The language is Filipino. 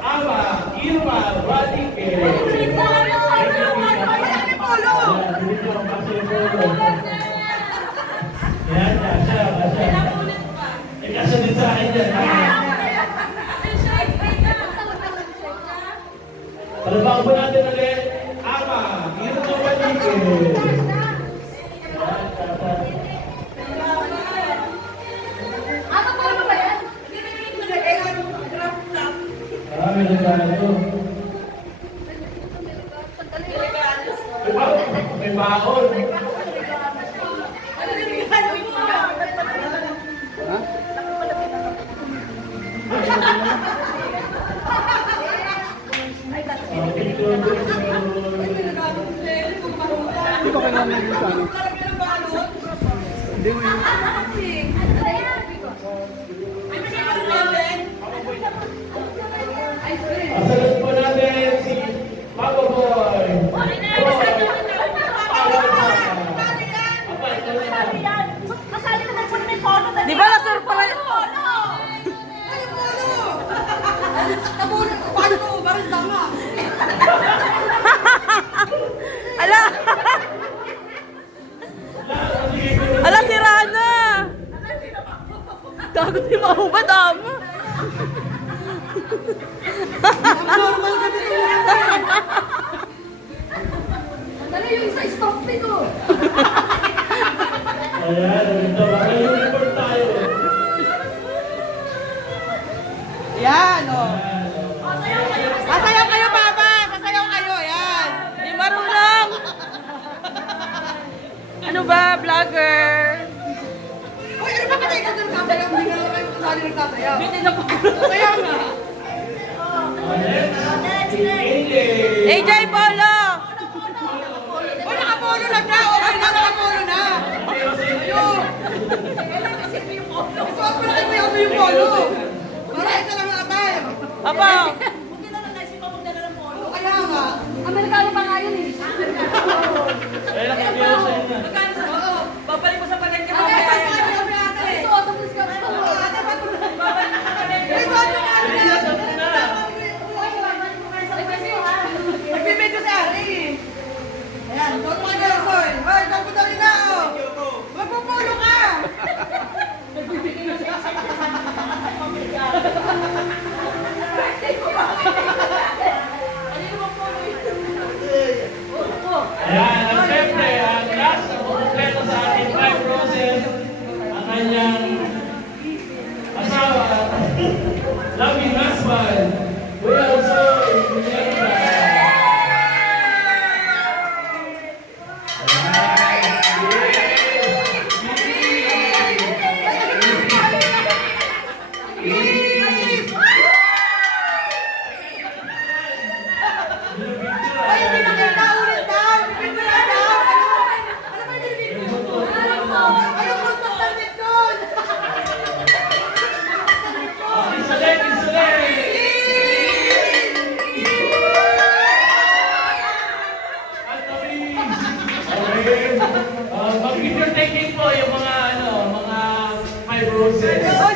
Ama Irma Rodriguez. Yan, kasya. Kasya din sa akin yan. Palabang po natin ulit. Ama Irma Rodriguez. May regalo. May baon. Hindi ko kailangan ng ano. Hindi mo yun. Masagot po natin si Papa Boy. Di ba na-surprise? Ala! Ala, si Rana! Gago di mahubad, ama! Normal ka dito. Ano yung isa stop nito? Ayan, ito. Mag-report tayo. Yan, o. Sasayaw kayo, Papa! Sasayaw kayo, yan! Di marunong! Ano ba, vlogger? Uy, ano ba patay ka doon? Sabi lang, hindi na lang kayo kasali nagtatayaw. Bitin na po. Kaya nga. AJ Polo! Uy, nakapolo na ka. Okay na, nakapolo na. Ayun. Isuot mo na kayo yung polo. Maray ka lang atay. Apa? Kaya nga. Amerikano pa nga yun eh. Ayan, nakikita sa inyo. Oo. Babalik mo sa palengke mo. Ate, isuot mo sa ate. Babalik mo sa palengke mo. Isuot mo na. Ayan, na. Nagbibidyo si Ari. Ayan, suot mo kayo, Soy. Hoy, pagputali na oh. Magpupulo ka. Ayan, at syempre, ang last na kumpleto sa ating five roses, ang kanyang asawa, loving husband, Kuya Osoy Pineda. Ay, hindi nakita ulit daw. Bibidyo na daw. Ano ba yung bibidyo? Ayaw mo magpapalit doon. Insulate! At okay. Mag-picture taking po yung mga five roses. Oh,